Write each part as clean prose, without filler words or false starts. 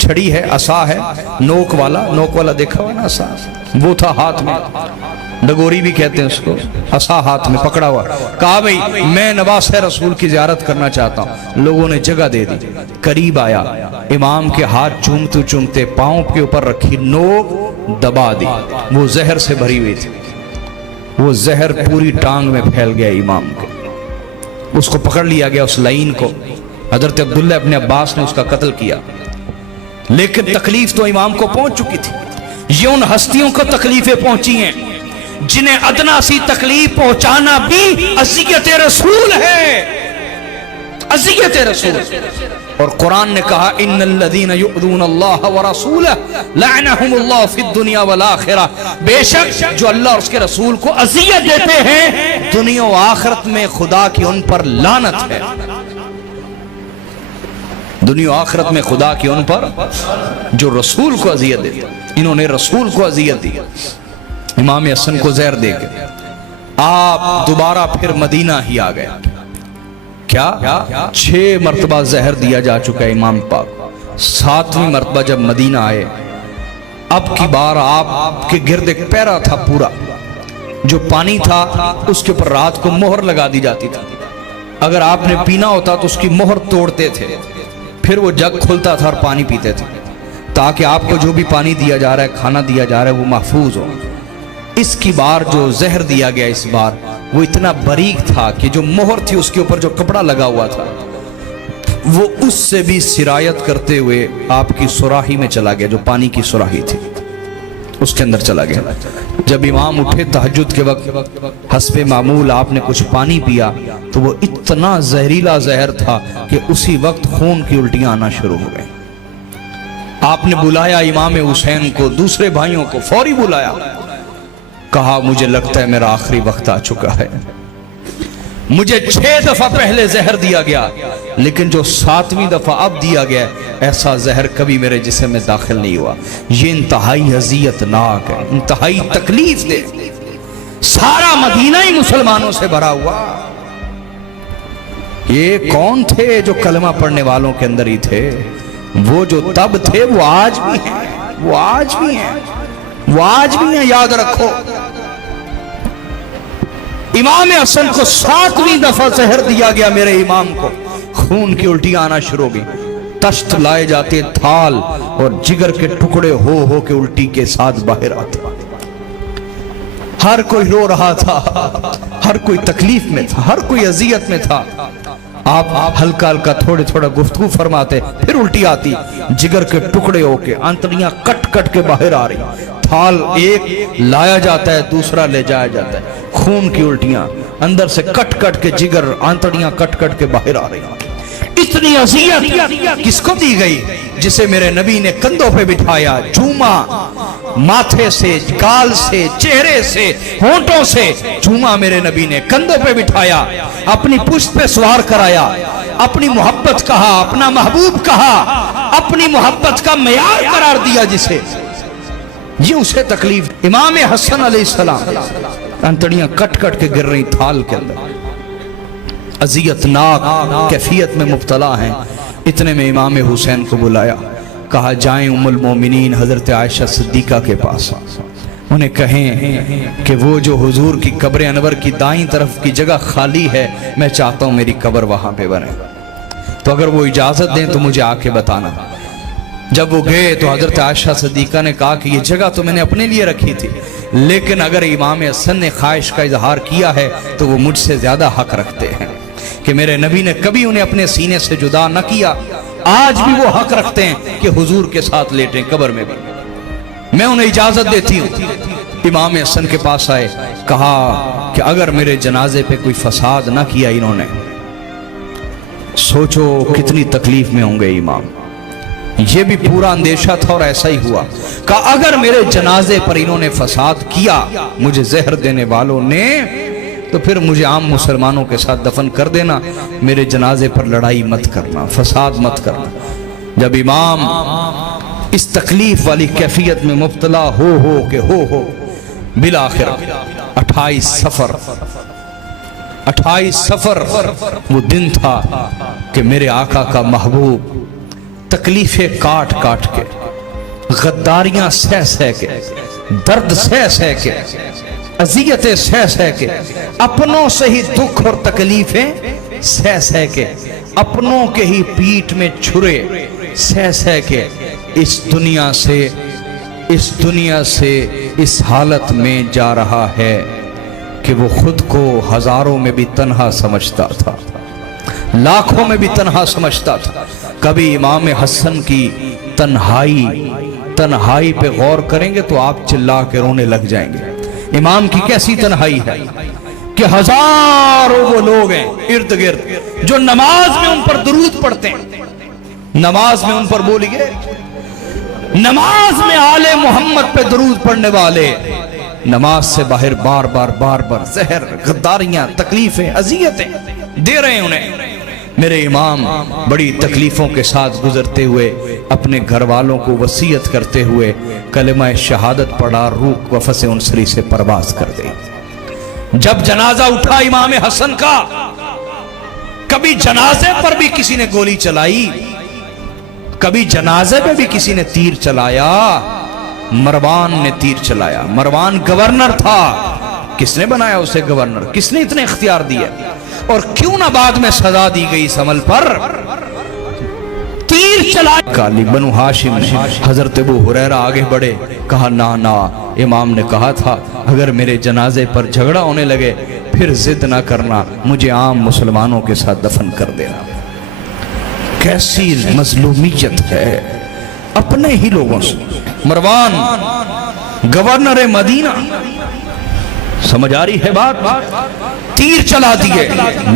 چھڑی ہے, عصا ہے, نوک والا دیکھا ہوا نا عصا, وہ تھا ہاتھ میں, ڈگوری بھی کہتے ہیں اس کو, عصا ہاتھ میں پکڑا ہوا. کہا بھئی میں نواس رسول کی زیارت کرنا چاہتا ہوں. لوگوں نے جگہ دے دی, قریب آیا, امام کے ہاتھ چومتے چومتے پاؤں کے اوپر رکھی, نوک دبا دی, وہ زہر سے بھری ہوئی تھی, وہ زہر پوری ٹانگ میں پھیل گیا امام کے. اس کو پکڑ لیا گیا, اس لعین کو. حضرت عبداللہ ابن عباس نے اس کا قتل کیا. لیکن تکلیف تو امام کو پہنچ چکی تھی. یہ ان ہستیوں کو تکلیفیں پہنچی ہیں جنہیں ادنا سی تکلیف پہنچانا بھی اذیت رسول ہے, اذیت رسول. اور قرآن نے کہا ان الذین یؤذون اللہ ورسولہ لعنہم اللہ فی الدنیا والآخرہ, بے شک جو اللہ اور اس کے رسول کو اذیت دیتے ہیں دنیا و آخرت میں خدا کی ان پر لعنت ہے. دنیا و آخرت میں خدا کی ان پر جو رسول کو اذیت دیتے, انہوں نے رسول کو اذیت دی. امام حسن کو زہر دے کے آپ دوبارہ پھر مدینہ ہی آ گئے. کیا 6 مرتبہ زہر دیا جا چکا ہے امام پاک. 7ویں مرتبہ جب مدینہ آئے, اب کی بار آپ کے گرد ایک پیرا تھا پورا, جو پانی تھا اس کے اوپر رات کو مہر لگا دی جاتی تھی. اگر آپ نے پینا ہوتا تو اس کی مہر توڑتے تھے, پھر وہ جگ کھلتا تھا اور پانی پیتے تھے, تاکہ آپ کو جو بھی پانی دیا جا رہا ہے, کھانا دیا جا رہا ہے, وہ محفوظ ہو. اس کی بار جو زہر دیا گیا اس بار, وہ اتنا باریک تھا کہ جو مہر تھی اس کے اوپر جو کپڑا لگا ہوا تھا وہ اس سے بھی سرایت کرتے ہوئے آپ کی سراہی میں چلا گیا. جو پانی کی سراہی تھی اس کے اندر چلا گیا. جب امام اٹھے تہجد کے وقت, حسب معمول آپ نے کچھ پانی پیا تو وہ اتنا زہریلا زہر تھا کہ اسی وقت خون کی الٹیاں آنا شروع ہو گئیں. آپ نے بلایا امام حسین کو, دوسرے بھائیوں کو فوری بلایا, کہا مجھے لگتا ہے میرا آخری وقت آ چکا ہے. مجھے 6 دفعہ پہلے زہر دیا گیا, لیکن جو 7ویں دفعہ اب دیا گیا ایسا زہر کبھی میرے جسم میں داخل نہیں ہوا. یہ انتہائی اذیت ناک ہے, انتہائی تکلیف دے. سارا مدینہ ہی مسلمانوں سے بھرا ہوا. یہ کون تھے جو کلمہ پڑھنے والوں کے اندر ہی تھے؟ وہ جو تب تھے وہ آج بھی ہیں, وہ آج بھی ہیں, وہ آج بھی ہیں, یاد رکھو. امام حسن کو 7ویں دفعہ زہر دیا گیا میرے امام کو, خون کی الٹیاں آنا شروع ہو گئی. تشت لائے جاتے, تھال اور جگر کے ٹکڑے ہو کے الٹی کے ساتھ باہر آتے. ہر کوئی رو رہا تھا, ہر کوئی تکلیف میں تھا, ہر کوئی اذیت میں تھا. آپ ہلکا ہلکا تھوڑے تھوڑا گفتگو فرماتے, پھر الٹی آتی, جگر کے ٹکڑے ہو کے آنتڑیاں کٹ کٹ کے باہر آ رہی. تھال ایک لایا جاتا ہے, دوسرا لے جایا جاتا ہے, خون کی الٹیاں اندر سے کٹ کٹ کے, جگر آنتڑیاں کٹ کٹ کے باہر آ رہی. اتنی اذیت کس کو دی گئی؟ جسے میرے نبی نے کندھوں پہ بٹھایا, چوما, ماتھے سے, گال سے, چہرے سے, ہونٹوں سے چوما میرے نبی نے, کندھوں پہ بٹھایا, اپنی پشت پہ سوار کرایا, اپنی محبت کہا, اپنا محبوب کہا, اپنی محبت کا معیار قرار دیا جسے. یہ اسے تکلیف. امام حسن علیہ السلام انتڑیاں کٹ کٹ کے گر رہی تھال کے اندر, اذیت ناک کیفیت میں مبتلا ہیں. اتنے میں امام حسین کو بلایا, کہا جائیں ام المومنین حضرت عائشہ صدیقہ کے پاس, انہیں کہیں کہ وہ جو حضور کی قبر انور کی دائیں طرف کی جگہ خالی ہے, میں چاہتا ہوں میری قبر وہاں پہ بنے, تو اگر وہ اجازت دیں تو مجھے آ کے بتانا. جب وہ گئے تو حضرت عائشہ صدیقہ نے کہا کہ یہ جگہ تو میں نے اپنے لیے رکھی تھی, لیکن اگر امام حسن نے خواہش کا اظہار کیا ہے تو وہ مجھ سے زیادہ حق رکھتے ہیں کہ میرے نبی نے کبھی انہیں اپنے سینے سے جدا نہ کیا, آج بھی وہ حق رکھتے ہیں کہ حضور کے ساتھ لیٹیں قبر میں بھی, میں انہیں اجازت دیتی ہوں. امام حسن کے پاس آئے, کہا کہ اگر میرے جنازے پہ کوئی فساد نہ کیا انہوں نے, سوچو کتنی تکلیف میں ہوں گے امام. یہ بھی پورا اندیشہ تھا اور ایسا ہی ہوا. کہا اگر میرے جنازے پر انہوں نے فساد کیا, مجھے زہر دینے والوں نے, تو پھر مجھے عام مسلمانوں کے ساتھ دفن کر دینا, میرے جنازے پر لڑائی مت کرنا, فساد مت کرنا. جب امام اس تکلیف والی کیفیت میں مبتلا ہو بالآخر 28 سفر وہ دن تھا کہ میرے آقا کا محبوب تکلیفیں کاٹ کاٹ کے، غداریاں سہ سہ کے، درد سہ سہ کے، اذیتیں سہ سہ کے، اپنوں سے ہی دکھ اور تکلیفیں سہ سہ کے، اپنوں کے ہی پیٹ میں چھرے سہ سہ کے اس دنیا سے اس حالت میں جا رہا ہے کہ وہ خود کو ہزاروں میں بھی تنہا سمجھتا تھا، لاکھوں میں بھی تنہا سمجھتا تھا۔ کبھی امام حسن کی تنہائی پہ غور کریں گے تو آپ چلا کے رونے لگ جائیں گے۔ امام کی کیسی تنہائی ہے کہ ہزاروں وہ لوگ ہیں ارد گرد جو نماز میں ان پر درود پڑھتے ہیں، نماز میں ان پر بولیے، نماز میں آل محمد پہ درود پڑھنے والے نماز سے باہر بار بار زہر، غداریاں، تکلیفیں، اذیتیں دے رہے ہیں انہیں۔ میرے امام بڑی تکلیفوں کے ساتھ گزرتے ہوئے اپنے گھر والوں کو وصیت کرتے ہوئے کلمہ شہادت پڑھا، روح وفس انصری سے پرواز کر گئی۔ جب جنازہ اٹھا امام حسن کا، کبھی جنازے پر بھی کسی نے گولی چلائی، کبھی جنازے پہ بھی کسی نے تیر چلایا، مروان نے تیر چلایا۔ مروان گورنر تھا، کس نے بنایا اسے گورنر؟ کس نے اتنے اختیار دیے؟ اور کیوں نہ بعد میں سزا دی گئی اس عمل پر؟ تیر چلایا کالی بنو ہاشم نے۔ حضرت ابو ہریرہ آگے بڑھے، کہا نا، امام نے کہا تھا اگر میرے جنازے پر جھگڑا ہونے لگے پھر ضد نہ کرنا، مجھے عام مسلمانوں کے ساتھ دفن کر دینا۔ کیسی مظلومیت ہے اپنے ہی لوگوں سے۔ مروان گورنر مدینہ، سمجھ آ رہی ہے بات؟ تیر چلا دیے،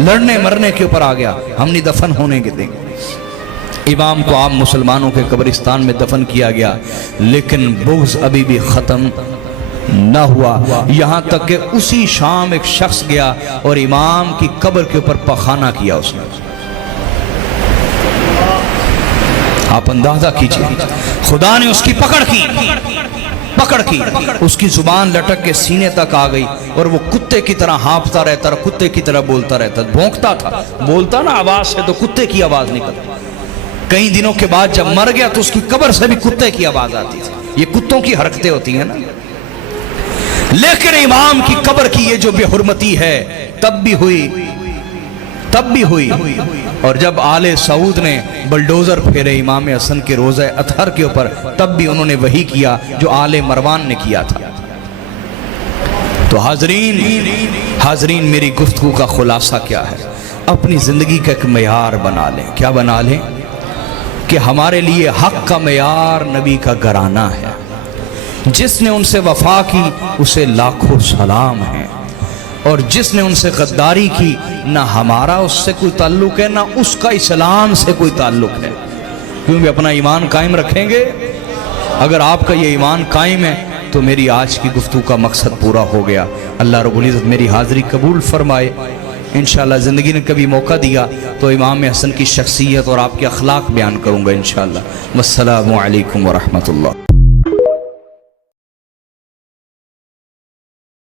لڑنے مرنے کے اوپر آ گیا، ہم نہیں دفن ہونے کے دیں گے۔ امام کو عام مسلمانوں کے قبرستان میں دفن کیا گیا، لیکن بغض ابھی بھی ختم نہ ہوا، یہاں تک کہ اسی شام ایک شخص گیا اور امام کی قبر کے اوپر پخانہ کیا اس نے۔ آپ اندازہ کیجئے، خدا نے اس کی پکڑ کی، اس کی زبان لٹک کے سینے تک آ گئی اور وہ کتے کی طرح ہانپتا رہتا، کتے کی طرح بولتا رہتا، بھونکتا تھا، بولتا نا آواز سے تو کتے کی آواز نکلتی۔ کئی دنوں کے بعد جب مر گیا تو اس کی قبر سے بھی کتے کی آواز آتی تھی۔ یہ کتوں کی حرکتیں ہوتی ہیں نا۔ لیکن امام کی قبر کی یہ جو بے حرمتی ہے تب بھی ہوئی، اور جب آل سعود نے بلڈوزر پھیرے امام حسن کے روزہ اطہر کے اوپر تب بھی انہوں نے وہی کیا جو آل مروان نے کیا تھا۔ تو حاضرین میری گفتگو کا خلاصہ کیا ہے؟ اپنی زندگی کا ایک معیار بنا لیں۔ کیا بنا لیں؟ کہ ہمارے لیے حق کا معیار نبی کا گھرانہ ہے۔ جس نے ان سے وفا کی اسے لاکھوں سلام ہیں، اور جس نے ان سے غداری کی نہ ہمارا اس سے کوئی تعلق ہے نہ اس کا اسلام سے کوئی تعلق ہے، کیونکہ اپنا ایمان قائم رکھیں گے۔ اگر آپ کا یہ ایمان قائم ہے تو میری آج کی گفتگو کا مقصد پورا ہو گیا۔ اللہ رب العزت میری حاضری قبول فرمائے۔ انشاءاللہ زندگی نے کبھی موقع دیا تو امام حسن کی شخصیت اور آپ کے اخلاق بیان کروں گا انشاءاللہ۔ والسلام علیکم ورحمۃ اللہ۔